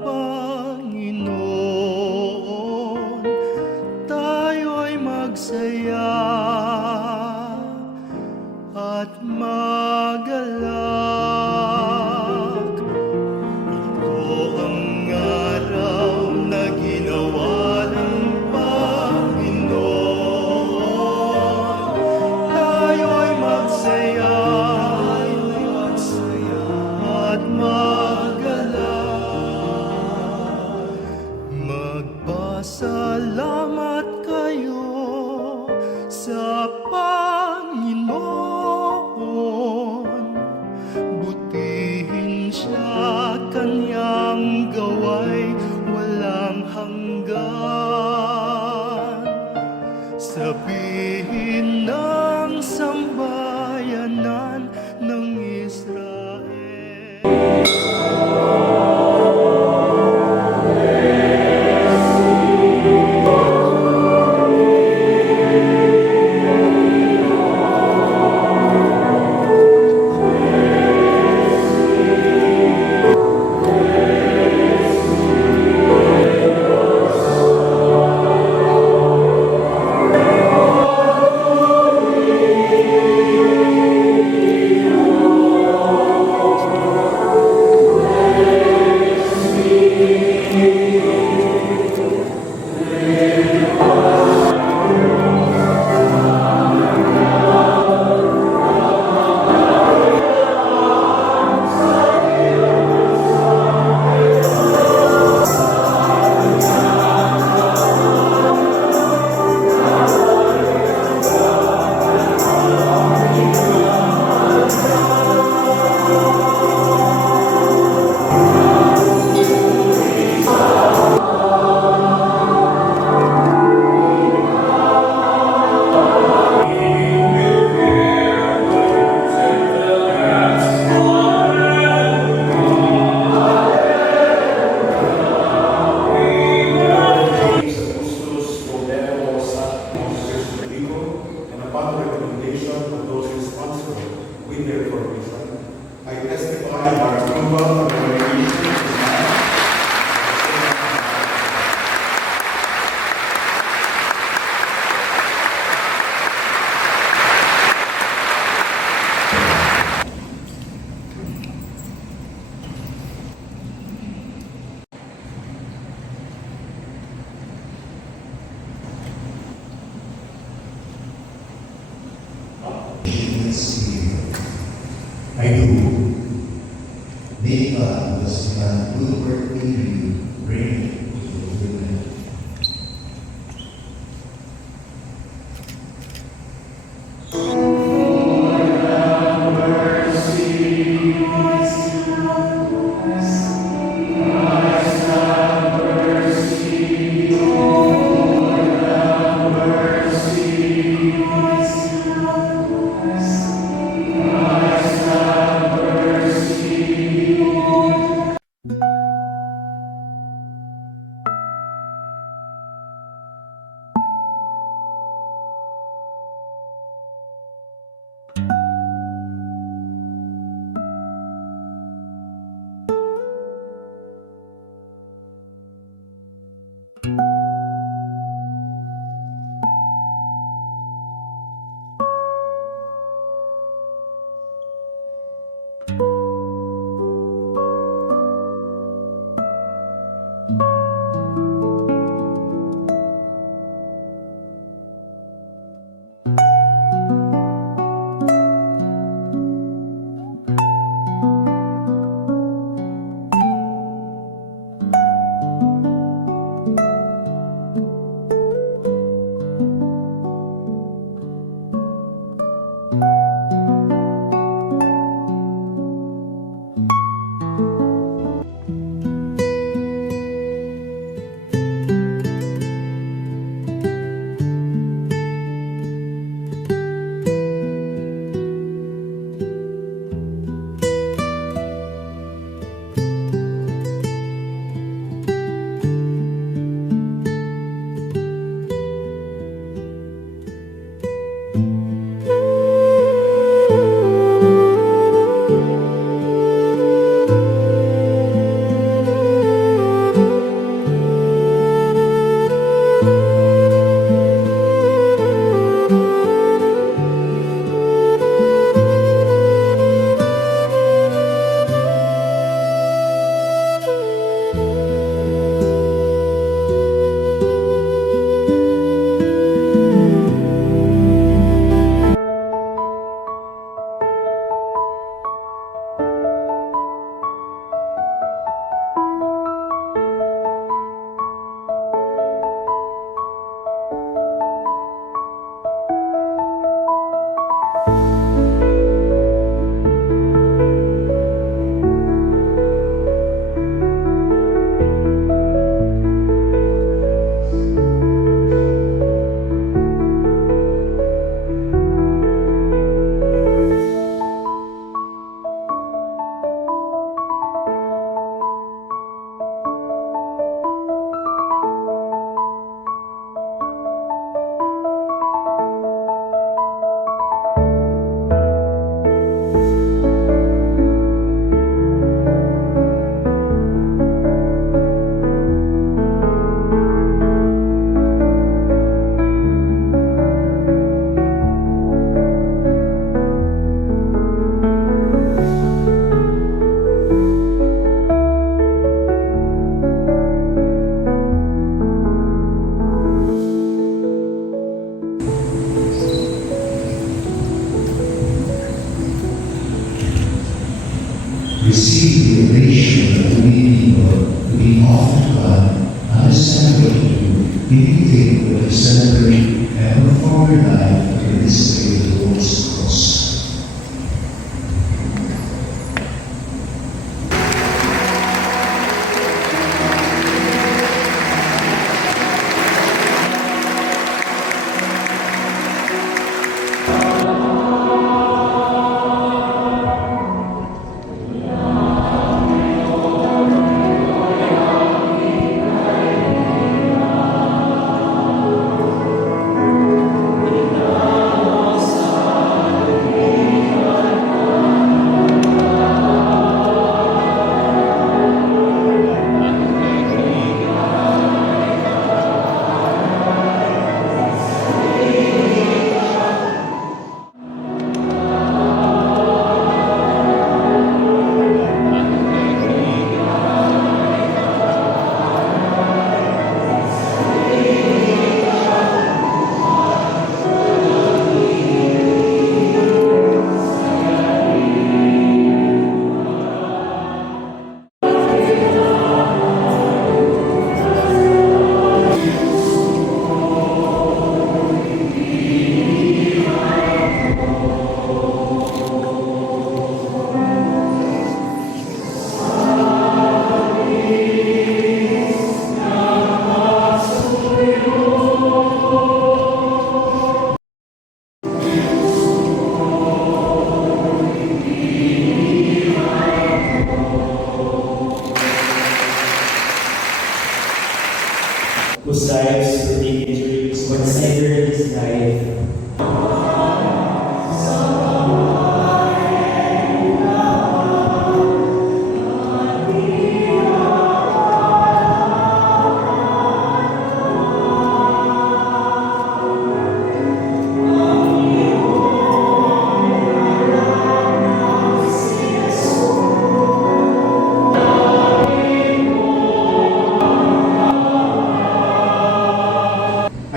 Panginoon, tayo'y magsaya at magalak. Ito ang araw na ginawa ng Panginoon, tayo'y magsaya at magalak. Magpasalamat kayo sa Panginoon, butihin siya, kanyang gaway walang hanggan. Sabihin ng sambayanan ng Israel. Upon the recommendation of those responsible with their information, I testify our approval of the resolution. I do. May God bless and good work in you, bring it to fulfillment. Christ have mercy. God, understandable to imitate what is celebrate and perform your life in this way of the Lord's cross. Whose lives were being introduced, consider his life.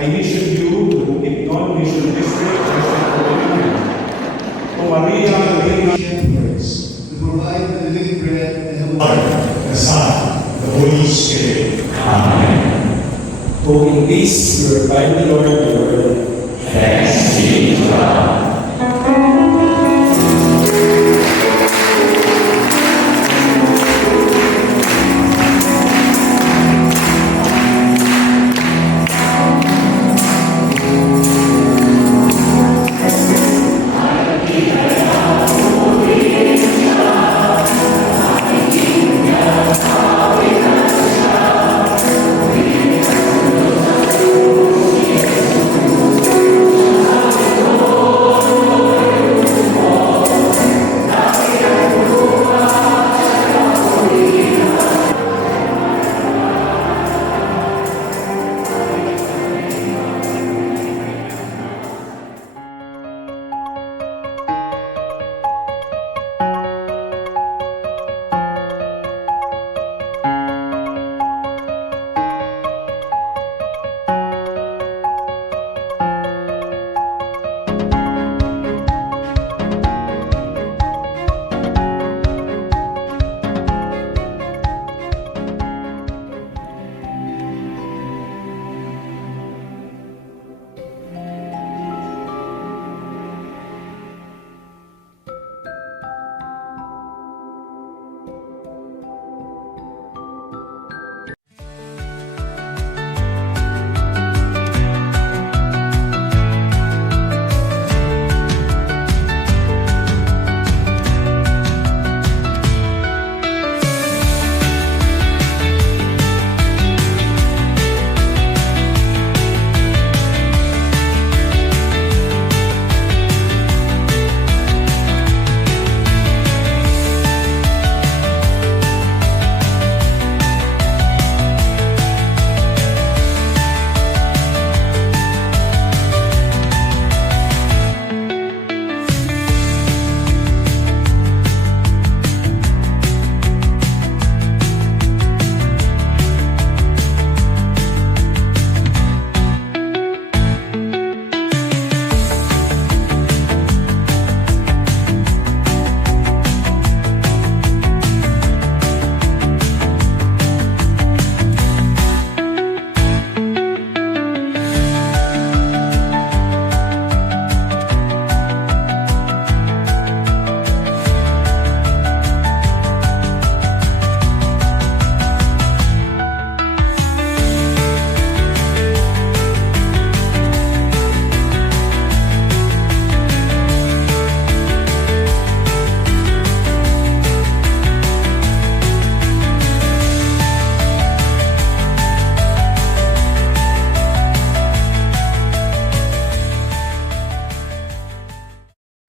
I mission you to Ignon Mission District, District Coordinator. O Maria Reina, Shepherds, to provide the living bread and the water. The Son, the Holy Spirit. Who in peace glorify the Lord the world. Thanks be to God.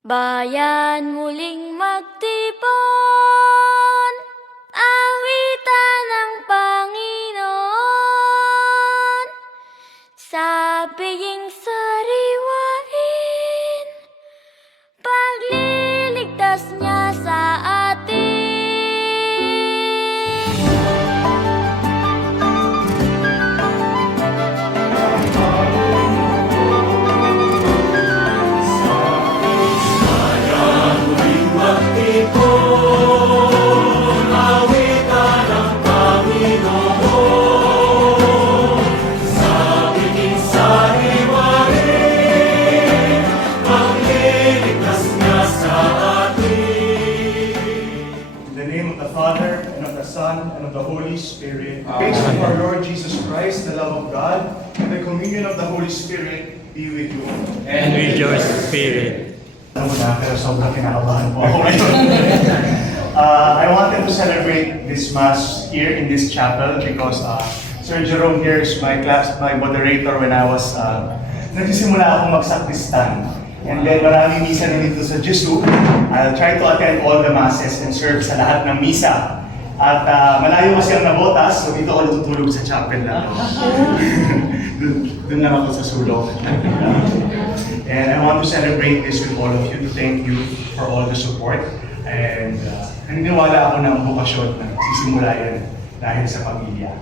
Bayan muling magtipon, awitan ng Panginoon, sa piging sariwain, pagliligtas niya sa atin. In the name of the Father, and of the Son, and of the Holy Spirit. Praise to our Lord Jesus Christ, the love of God, and the communion of the Holy Spirit be with you. And with your spirit. Alam mo na, pero sobrang kinakabahan po ako ngayon. I wanted to celebrate this Mass here in this chapel because Sir Jerome here is my moderator when I was, nagsisimula akong magsakristan. And then maraming misa na dito sa Jesu. I'll try to attend all the masses and serve sa lahat ng misa. At malayo kasi ang nabotas, so dito ako natutulog sa chapel na to. Doon lang ako sa sulok. And I want to celebrate this with all of you, to thank you for all the support. And naniniwala ako na ang bukasyon na sisimula yan dahil sa pamilya.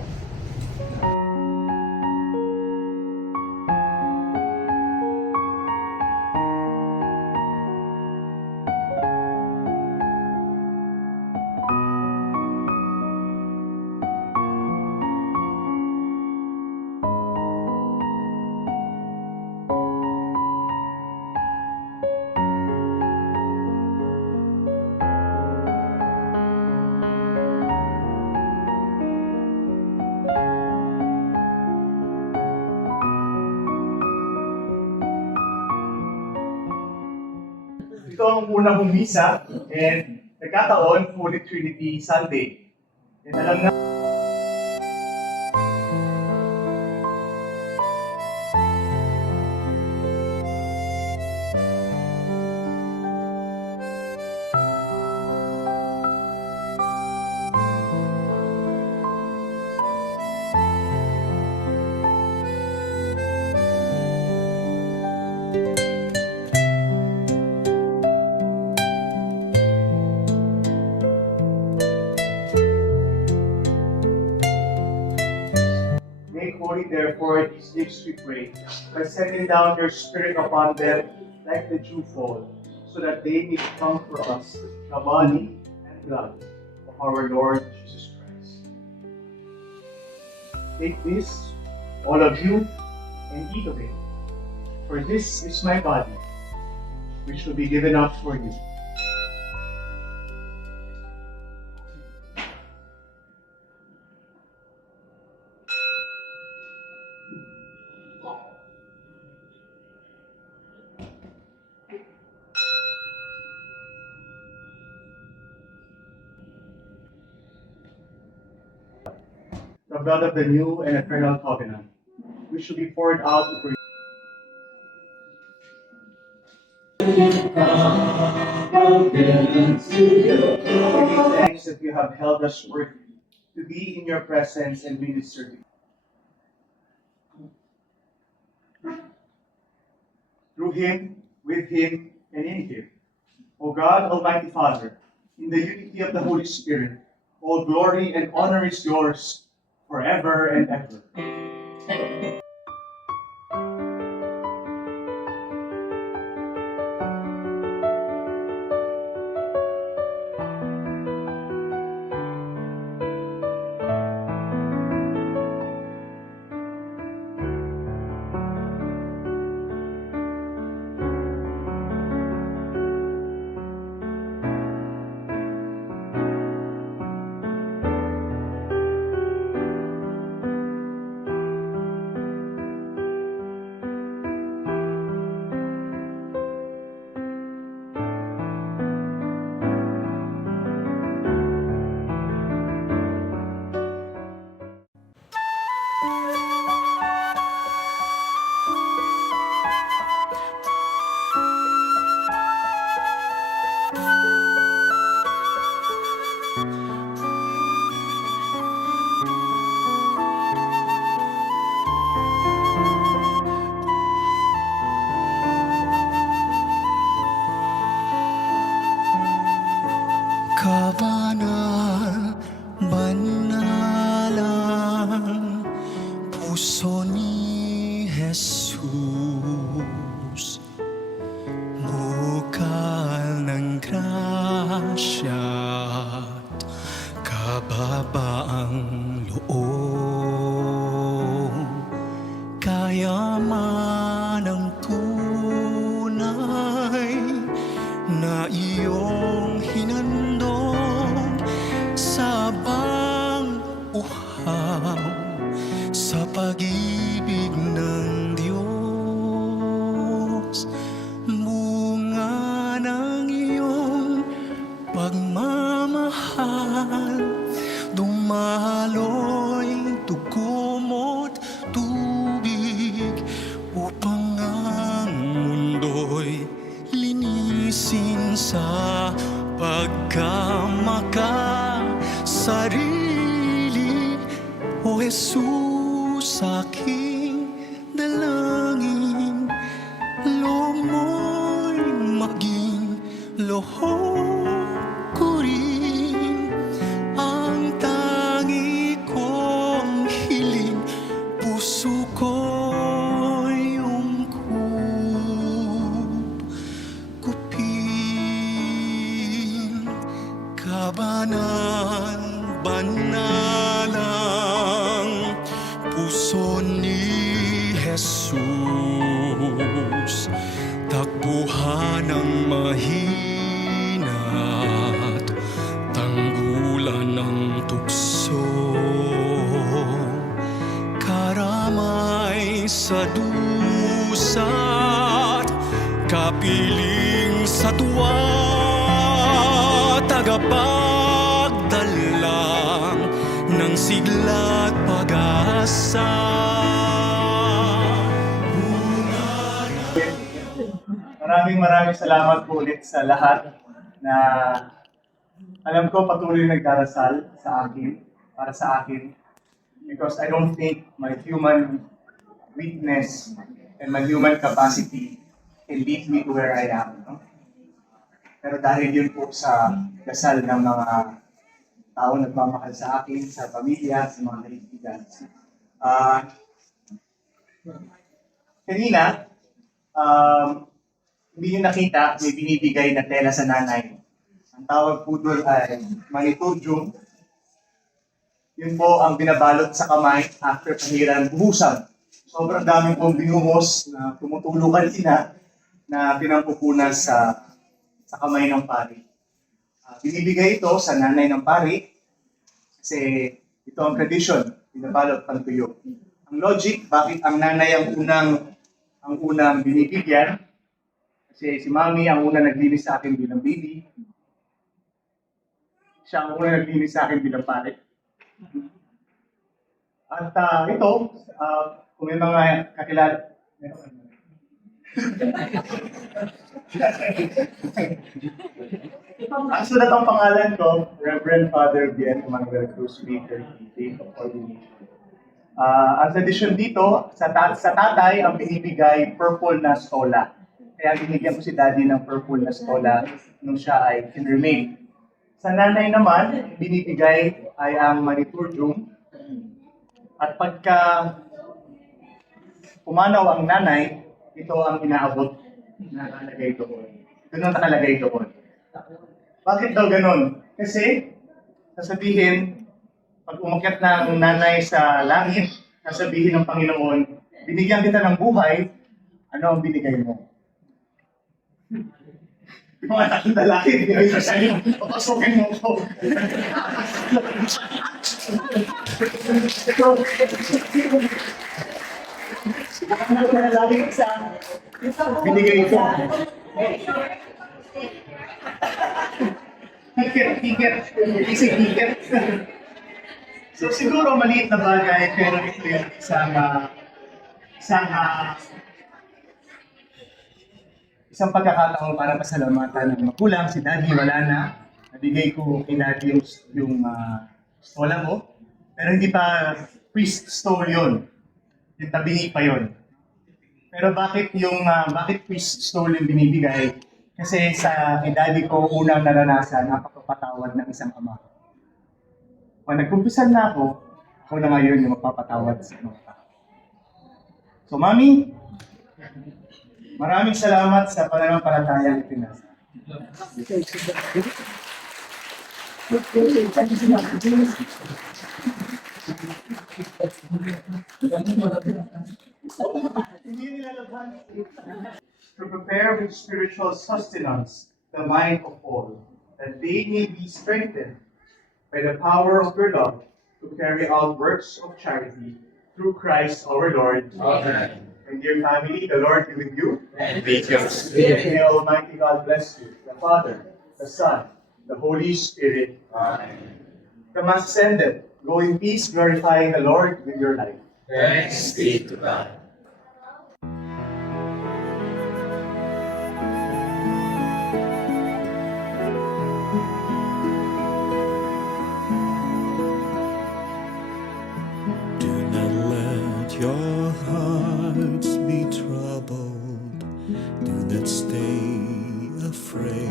Ito ang unang misa, and nagkataon, Holy Trinity Sunday. And alam na make holy, therefore, these gifts we pray, by sending down your Spirit upon them like the dewfall, so that they may become for us the body and blood of our Lord Jesus Christ. Take this, all of you, and eat of it, for this is my body, which will be given up for you. The blood of the new and eternal covenant, which shall be poured out for you. Giving thanks that you have held us worthy to be in your presence and minister to you. Through him, with him, and in him. O God, Almighty Father, in the unity of the Holy Spirit, all glory and honor is yours forever and ever. Panginoon, kayaman ang tunay na iyong hinandog sa bang uhaw sa pag-ibig ng Diyos. Bunga ng iyong pagmamahal, dumaloy dugo mo't tubig upang ang mundo'y linisin sa pagkamakasarili. O Jesus, aking dalangin, loob mo'y maging loob ko rin. Ang tangi kong hiling, puso ko'y kupin. Kabanan-banalang puso ni Jesus, takbuhan ng mahina't tanggulan ng tukso, karamay sa dusa't kapiling sa tuwa, tagapagdalang ng sigla't pag-asa. Maraming salamat po ulit sa lahat na alam ko patuloy nagdarasal sa akin, para sa akin. Because I don't think my human weakness and my human capacity can lead me to where I am. No? Pero dahil yun po sa dasal ng mga tao nagmamahal sa akin, sa pamilya, sa mga kaibigan. Kanina, hindi nyo nakita, may binibigay na tela sa nanay. Ang tawag po doon ay maniturjum. Yun po ang binabalot sa kamay after pahiran, buhusan. Sobrang daming pong binuhos na tumutulukan sila na pinampupunan sa kamay ng pari. Binibigay ito sa nanay ng pari kasi ito ang tradition, binabalot pang tuyo. Ang logic, bakit ang nanay ang unang binibigyan? Kasi si Mami ang unang naglinis sa akin bilang baby. Siya ang unang naglinis sa akin bilang pare. At ito, kung may mga kakilala, ang sulat ang pangalan ko, Reverend Father Bien Emmanuel Cruz Peter, Date of Ordination. Ang tradisyon dito, sa tatay ang binibigay purple na stola. Kaya binigyan ko si Daddy ng purple na stola nung siya ay kinremain. Sa nanay naman, binibigay ay ang maniturjum. At pagka pumanaw ang nanay, ito ang inaabot na nakalagay doon. Doon ang nakalagay doon. Bakit daw ganun? Kasi, sasabihin, pag umakyat na ang nanay sa langit, sasabihin ng Panginoon, binigyan kita ng buhay, ano ang binigay mo? Yung mga anak ng lalaki, binigay sa sa'yo, papasukin mo ko. Binigay ito. Ticket. So siguro maliit na bagay, pero ito yung isang pagkakataon para pasalamatan ng magulang. Si Daddy wala na. Nabigay ko kay Daddy yung stola ko. Pero hindi pa priest stole yun. Yung tabingi pa yun. Pero bakit priest stole yung binibigay? Kasi kay Daddy ko unang naranasan ang pagpapatawad ng isang ama. Kung nagkumpisan na ako na ngayon yung magpapatawad sa mga tao. So, Mami, maraming salamat sa pananampalatayang ipinasa. To prepare with spiritual sustenance the mind of all, that they may be strengthened by the power of your love to carry out works of charity through Christ our Lord. Amen. And dear family, the Lord be with you. And with your spirit. May Almighty God bless you, the Father, the Son, the Holy Spirit. Amen. The Mass is ended. Go in peace, glorifying the Lord with your life. Thanks be to God. Do not let your hearts be troubled. Do not stay afraid.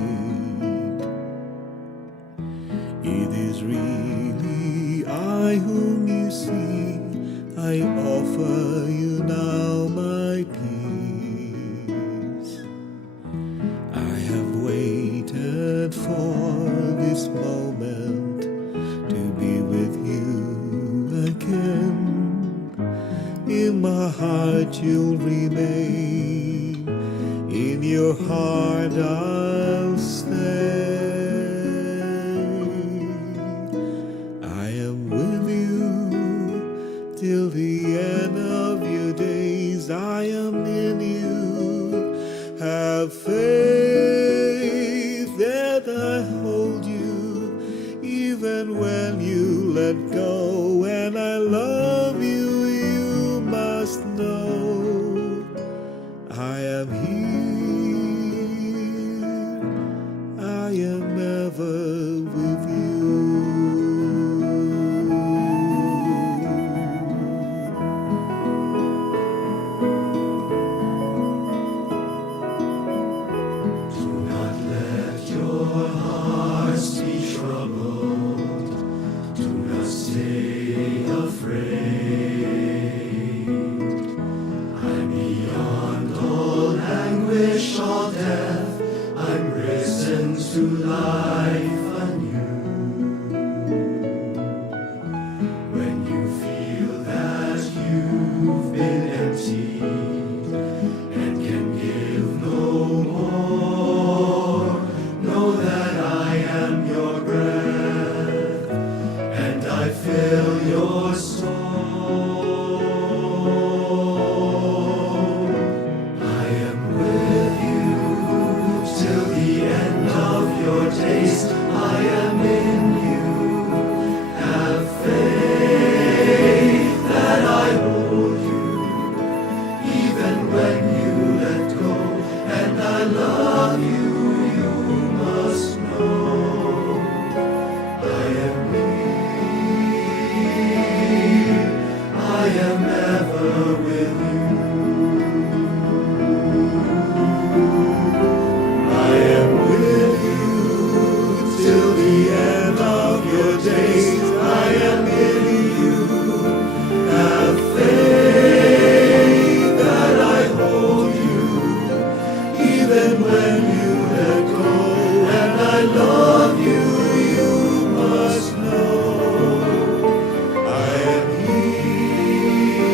It is really I whom you see. I offer you now my peace. I have waited for this moment to be with you again. In my heart you'll remain. In your heart I'll stay. I am with you till the end of your days. I am in you. Have faith that I hold you even when you let go. And I love you, you must know. I am here. I am ever with you. Do not let your hearts be troubled. Do not stay afraid. I'm beyond all anguish, all death. I'm risen to life anew. When you feel that you've been emptied and can give no more, know that I am your breath and I fill your soul. I am with you till the end of your days. I am in you. Have faith that I hold you even when you let go. And I love you, you must know. I am here. I am ever with you. I am with you till the end of your days. I am in you. Have faith that I hold you even when you let go. And I love you, you must know. I am here.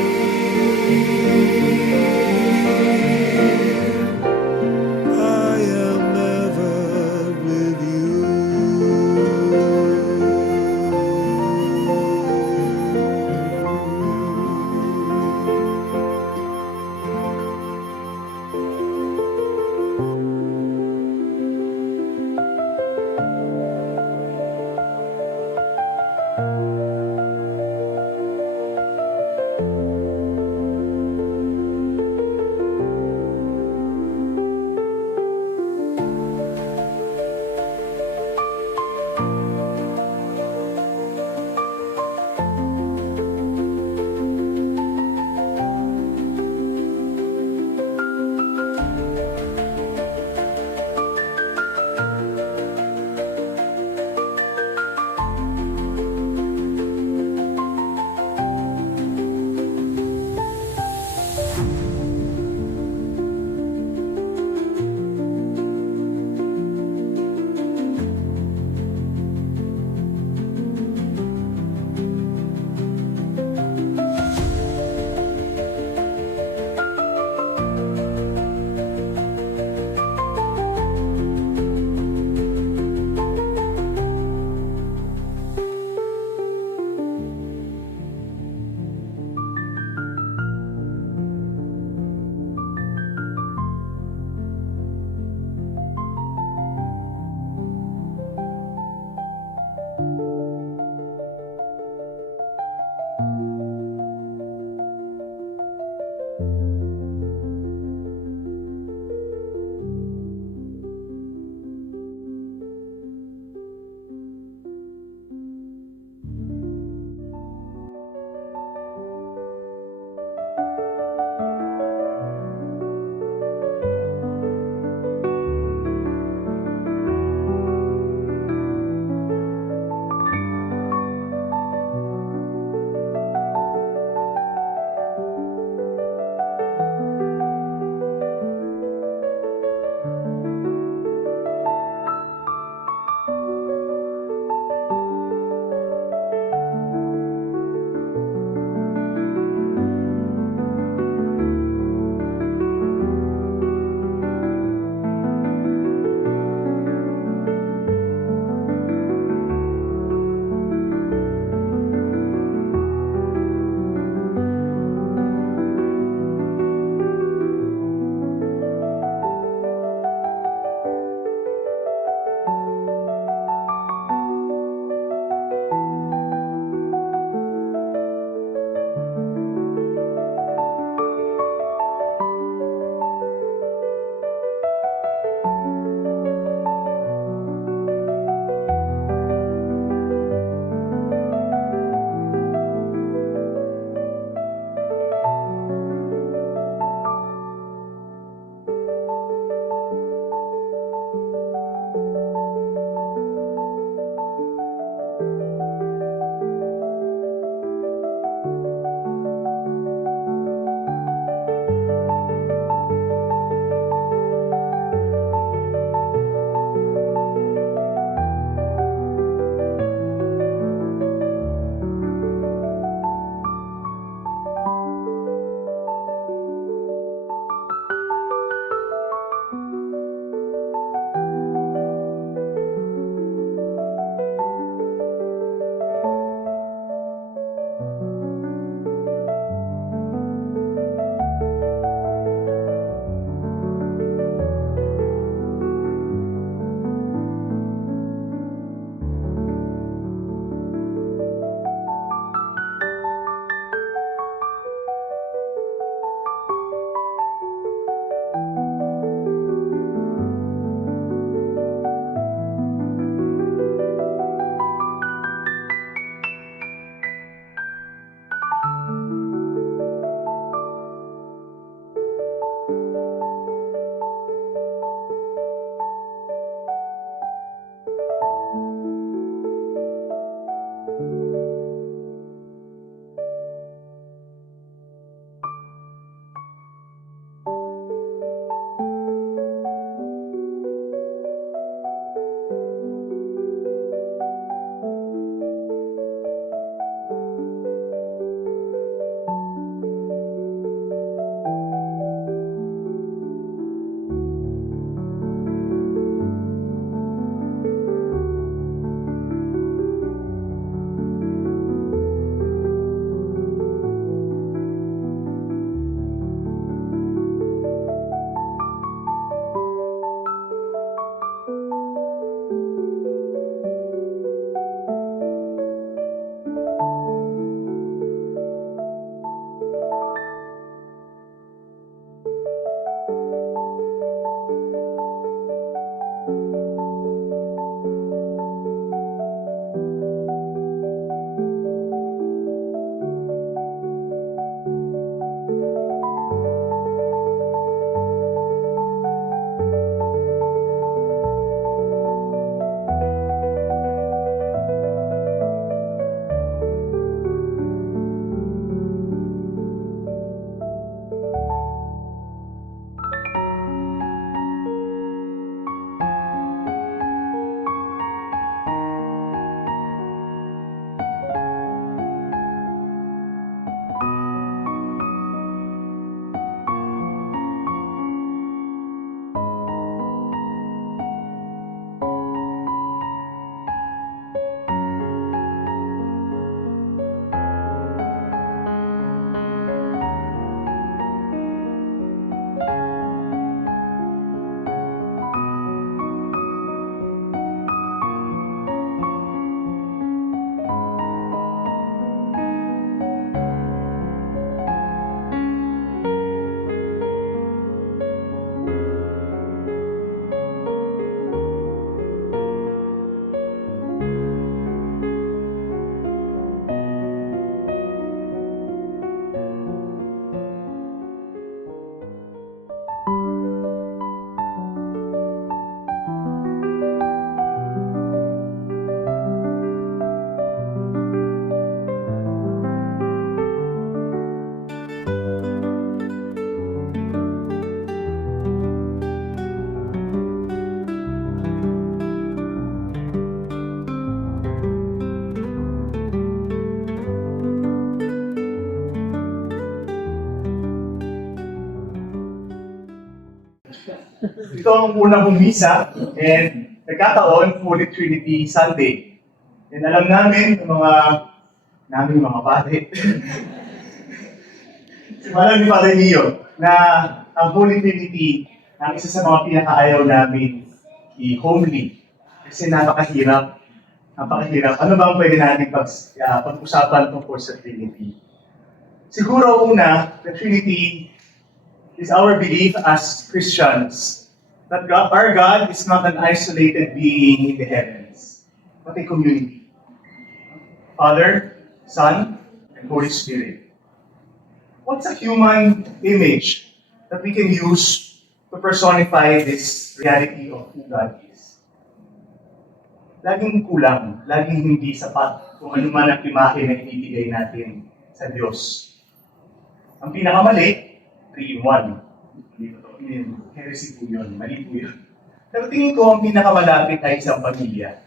ito ang unang kong misa, and nagkataon, Holy Trinity Sunday. And alam namin, yung mga pare, alam ni Father Neo, na ang Holy Trinity, ang isa sa mga pinakaayaw namin, i-homely. Kasi napakahirap. Napakahirap. Ano ba ang pwede natin pag-usapan tungkol sa Trinity? Siguro una, the Trinity is our belief as Christians that our God is not an isolated being in the heavens, but a community. Father, Son, and Holy Spirit. What's a human image that we can use to personify this reality of who God is? Laging kulang, laging hindi sapat kung ano man ang imahe na ibibigay natin sa Diyos. Ang pinakamali, 3-in-1. Heresy po yun, mali po yun. Pero tingin ko ang pinakamalapit ay isang pamilya.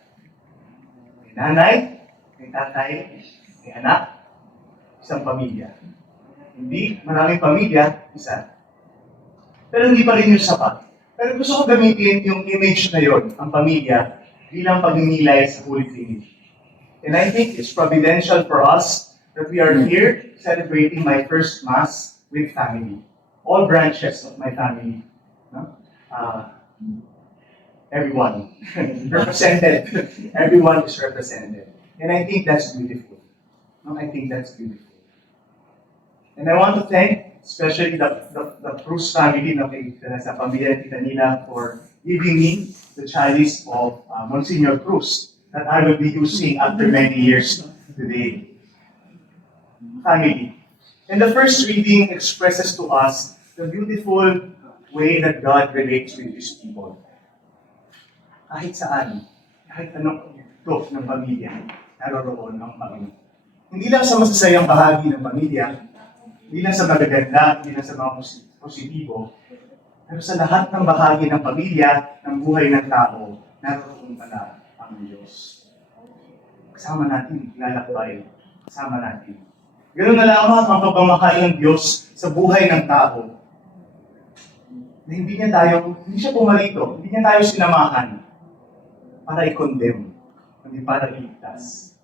May nanay, may tatay, may anak, isang pamilya. Hindi, maraming pamilya, isa. Pero hindi pa rin yung sapat. Pero gusto ko gamitin yung image na yun, ang pamilya, bilang pagninilay sa Holy Trinity. And I think it's providential for us that we are here celebrating my first Mass with family. All branches of my family. No? Everyone represented. Everyone is represented. And I think that's beautiful. No? I think that's beautiful. And I want to thank especially the Cruz family, no, sa pamilya ni Tita Nina, for giving me the chalice of Monsignor Cruz that I will be using after many years today. Family. And the first reading expresses to us the beautiful way that God relates with His people. Kahit saan, kahit anong ito ng pamilya, naroroon ang Panginoon. Hindi lang sa masasayang bahagi ng pamilya, hindi lang sa magaganda, hindi lang sa mga positibo, pero sa lahat ng bahagi ng pamilya, ng buhay ng tao, naroroon pala ang Diyos. Kasama natin, lalakbay. Kasama natin. Ganun na lamang ang pagmamahal ng Diyos sa buhay ng tao. Na hindi siya pumarito, hindi niya tayo sinamahan para i-condemn, hindi para iligtas.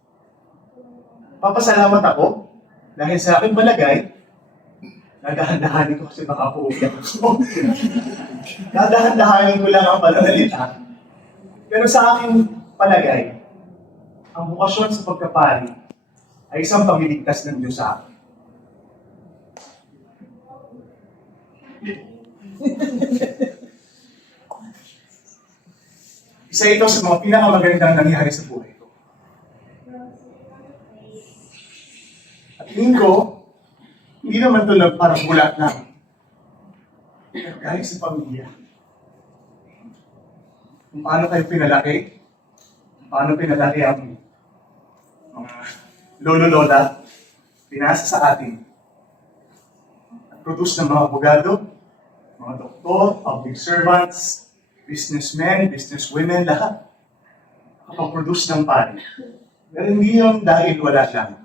Papasalamat ako dahil sa aking balagay, nadahan-dahanin ko kasi baka puuwian ako. Nadahan-dahanin ko lang ang pananalita. Pero sa aking palagay, ang bukasyon sa pagkapari ay isang pagliligtas ng Diyos sa akin. Isa ito sa mga pinakamagandang nangyari sa buhay ko. At tingin ko, hindi naman ito lang parang bulat lang. Pero kahit sa pamilya. Kung paano kayo pinalaki, kung paano pinalaki ang mga lolo-lola, pinasa sa atin. At produce ng mga abogado, mga doktor, public servants, businessmen, businesswomen, lahat. Kapag-produce ng pari. Pero hindi yun dahil wala lang,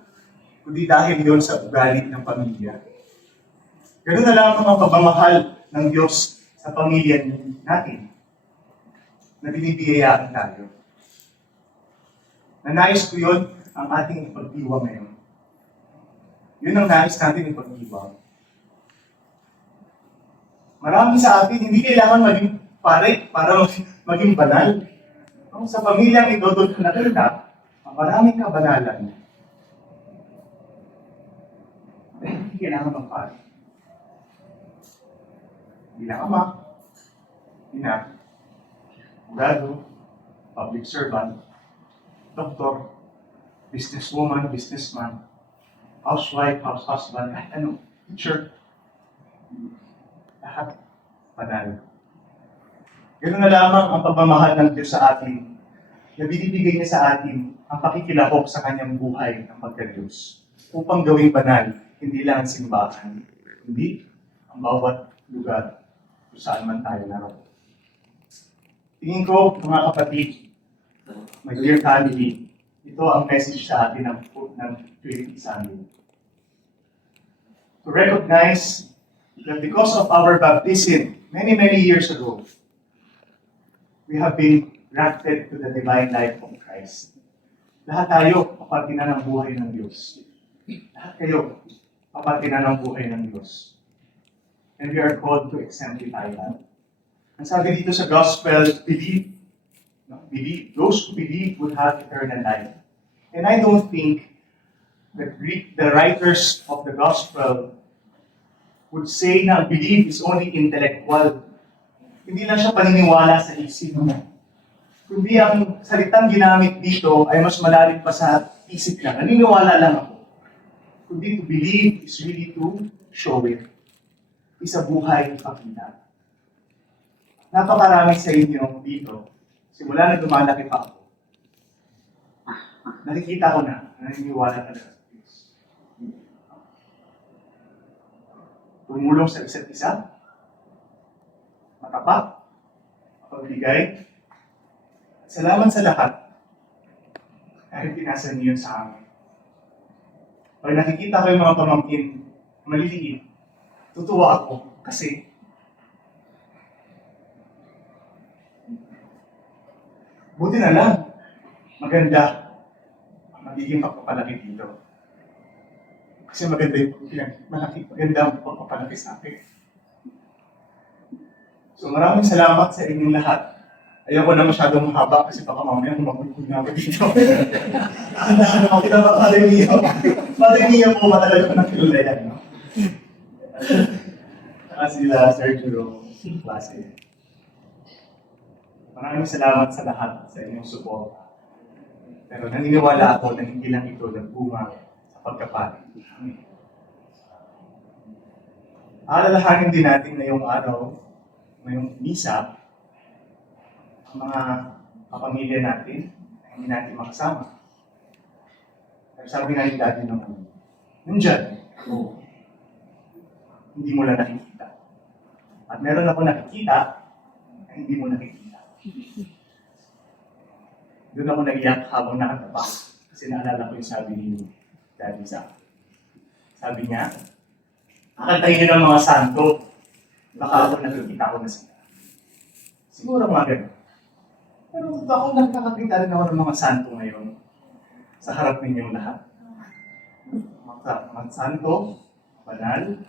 kundi dahil yun sa ugali ng pamilya. Ganun na lang ang pagmamahal ng Diyos sa pamilya natin na binibiyayaan tayo. Nanais ko yun ang ating ipagdiwang ngayon. Yun ang nais natin ipagdiwang. Marami sa atin, hindi kailangan maging pare para maging banal. Sa pamilyang ito, doon ko nakita, maraming kabanalan. Hindi kailangan magpare. Bilang ama, ina, abogado, public servant, doktor, businesswoman, businessman, housewife, house-husband, kahit ano, teacher, lahat banal. Ganoon na lamang ang pagmamahal ng Diyos sa atin, na binibigay niya sa atin ang pakikilahok sa kanyang buhay ng pagka-Diyos upang gawing banal, hindi lang ang simbahan, kundi ang bawat lugar kung saan man tayo naroon. Tingin ko, mga kapatid, my dear family, ito ang message sa atin ng Trinity Sunday. To recognize that because of our baptism many years ago, we have been grafted to the divine life of Christ. Lahat tayo, papartinan ng buhay ng Diyos. Lahat kayo, papartinan ng buhay ng Diyos. And we are called to exemplify that. Ang sabi dito sa Gospel, believe. Believe. Those who believe would have eternal life. And I don't think that the writers of the Gospel would say na believe is only intellectual. Hindi lang siya paniniwala sa isip mo. Kundi ang salitang ginamit dito ay mas malalim pa sa isip lang. Naniniwala lang ako. Kundi to believe is really to show it. Isa buhay ipakita. Napakarami sa inyo dito. Simula na lumalaki pa ako. Nakikita ko na, naniniwala talaga sa Diyos. Tumulong sa isa't isa. Matapat. Mapagbigay. Salamat sa lahat. Kahit pinasa niyo yun sa amin. Pag nakikita ko yung mga pamangkin, maliliit, tutuwa ako kasi buti na lang, maganda ang magiging pagpapalaki dito. Kasi maganda yung maganda ang pagpapalaki sa akin. So maraming salamat sa inyong lahat. Ayoko na masyadong mahaba kasi baka mamaya kumagulgul na ako dito. Ano ako kita ba, Father Mio? Father Mio po, matagal ko ng kilala yan, no? Saka sila, Sir Jerome, klase. Maraming salamat sa lahat sa inyong suporta. Pero naniniwala ako na hindi lang ito nagbunga sa pagkapatid. Alalahanin din natin ngayong araw, ngayong misa, ang mga kapamilya natin na hindi natin makasama. Pero sabi nga yung dati naman, nandyan, hindi mo lang nakikita. At meron ako nakikita na hindi mo nakikita. Doon ako nag-iyak habang nakatapak kasi naalala ko yung sabi ni Daddy sa akin. Sabi niya, kakantayin niyo ng mga santo, baka ako nakikita ko na sila. Siguro mga ganun. Pero ako nakakakita rin ako ng mga santo ngayon sa harap ninyong lahat. Mga santo, banal,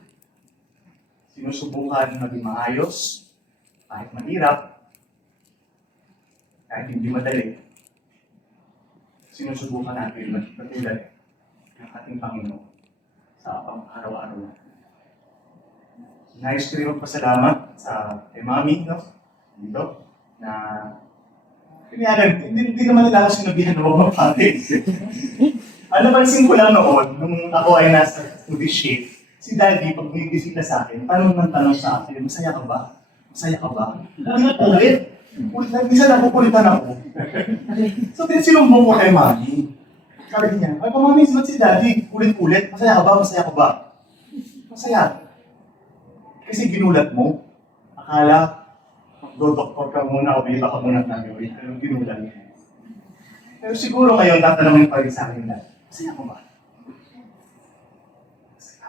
sinusubukan maging maayos, kahit mahirap, kahit hindi madali. Sinusubukan natin matulad ng ating Panginoon sa pang-araw-araw natin. Nais ko rin magpasalamat sa kay Mami, no? Dito, na hindi naman nila ako sinabihan na huwag mapatid. Napansin ko lang noon, nung ako ay nasa foodie shape, si Daddy, pag may bisita sa akin, tanong ng tanong sa akin, masaya ka ba? Masaya ka ba? Ulit. Minsan napupulitan ako. So, sinumbong ko kay Mami. Sabi niya, ay, Mami, ba't si Daddy? Ulit-ulit. Masaya ka ba? Masaya ka ba? Masaya. Kasi ginulat mo. Akala, magdodoktor ka muna o iba ka muna nagawin. Pero ginulat mo. Pero siguro ngayon, tatanungin pa rin sa akin na, masaya ko ba? Masaya.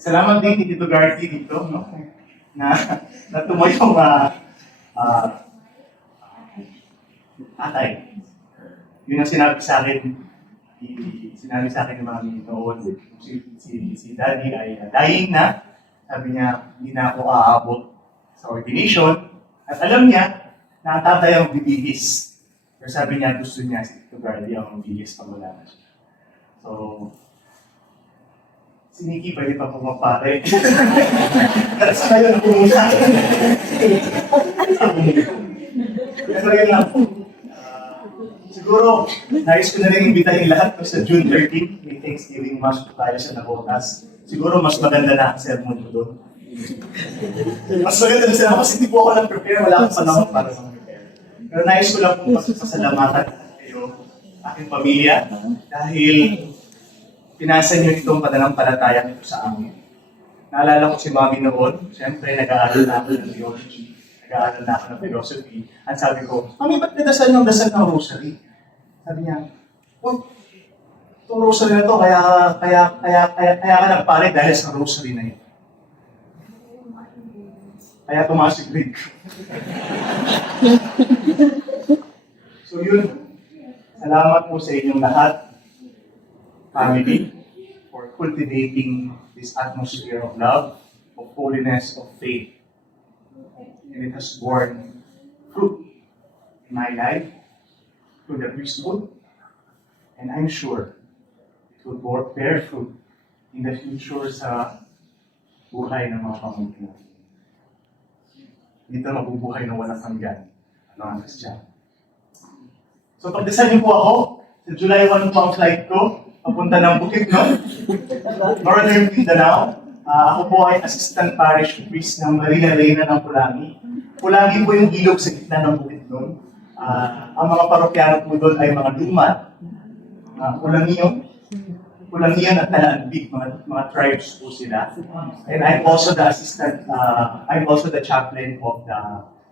Salamat din kay Tito Garty dito, no? na tumayo atay. Yun ang sinabi sa akin ng mga noon. Si Daddy ay dying na. Sabi niya, hindi na ako aabot sa ordination. At alam niya na ang tatay ang bibihis. Pero sabi niya, gusto niya si Tito Gardy ang bibihis pag wala na siya. So, si Nikki pwede pa pumapare. Kasi kayo na pumunta. Pero yun lang. Siguro, nais ko na rin imbitahin lahat sa June 13, may Thanksgiving Mass tayo sa Navotas. Siguro mas maganda na ang sermon ko doon. Mas maganda na sila kasi hindi po ako nag-prepare, wala akong panahon para mag-prepare. Pero nais ko lang po pasalamatan kayo, aking pamilya, dahil pinasa niyo itong pananampalataya ito sa amin. Naalala ko si Mami noon, siyempre nag-aaral na ako ng theology, nag-aaral na ako ng philosophy. At sabi ko, Mami, ba't nadasal ng rosary? Sabi niya, oh, itong rosary na to, kaya ka nagpare dahil sa rosary na yun. Kaya tumaas yung grade ko. So yun, salamat po sa inyong lahat, family, for cultivating this atmosphere of love, of holiness, of faith. And it has borne fruit in my life, through the priesthood, and I'm sure it will bear fruit in the future sa buhay ng mga pamumuno. Dito mabubuhay na walang hanggan ng mga Kristiyano. So pagdasan niyo po ako, sa July 1 po ang flight ko, papunta ng Bukidnon, Northern Mindanao. Ako po ay Assistant Parish Priest ng Maria Reina ng Pulangi. Pulangi po yung ilog sa gitna ng Bukidnon. Ang mga parokyano po doon ay mga Dumat, Pulangiyon at Talaanbig, mga tribes po sila. And I'm also the I'm also the chaplain of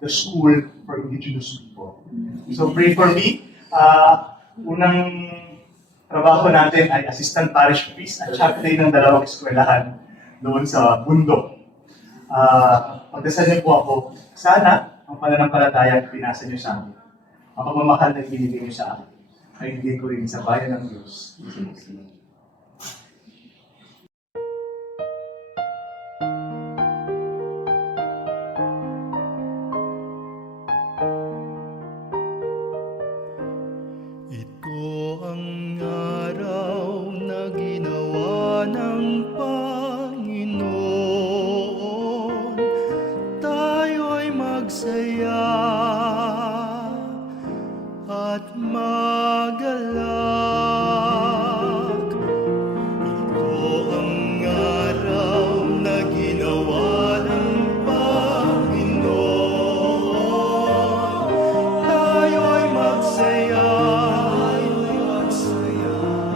the school for indigenous people. So pray for me. Unang trabaho natin ay assistant parish priest at chaplain ng dalawang eskwelahan doon sa bundok. Pagdasal niyo po ako, sana ang pananampalataya pinasa niyo sa akin. Ang pagmamahal na ibinigay niyo sa akin ay hindi ko rin sa bayan ng Diyos. Ito ang araw na ginawa ng Panginoon. Tayo'y magsaya at magalak. Ito ang araw na ginawa ng Panginoon. Tayo'y magsaya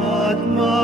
at magalak.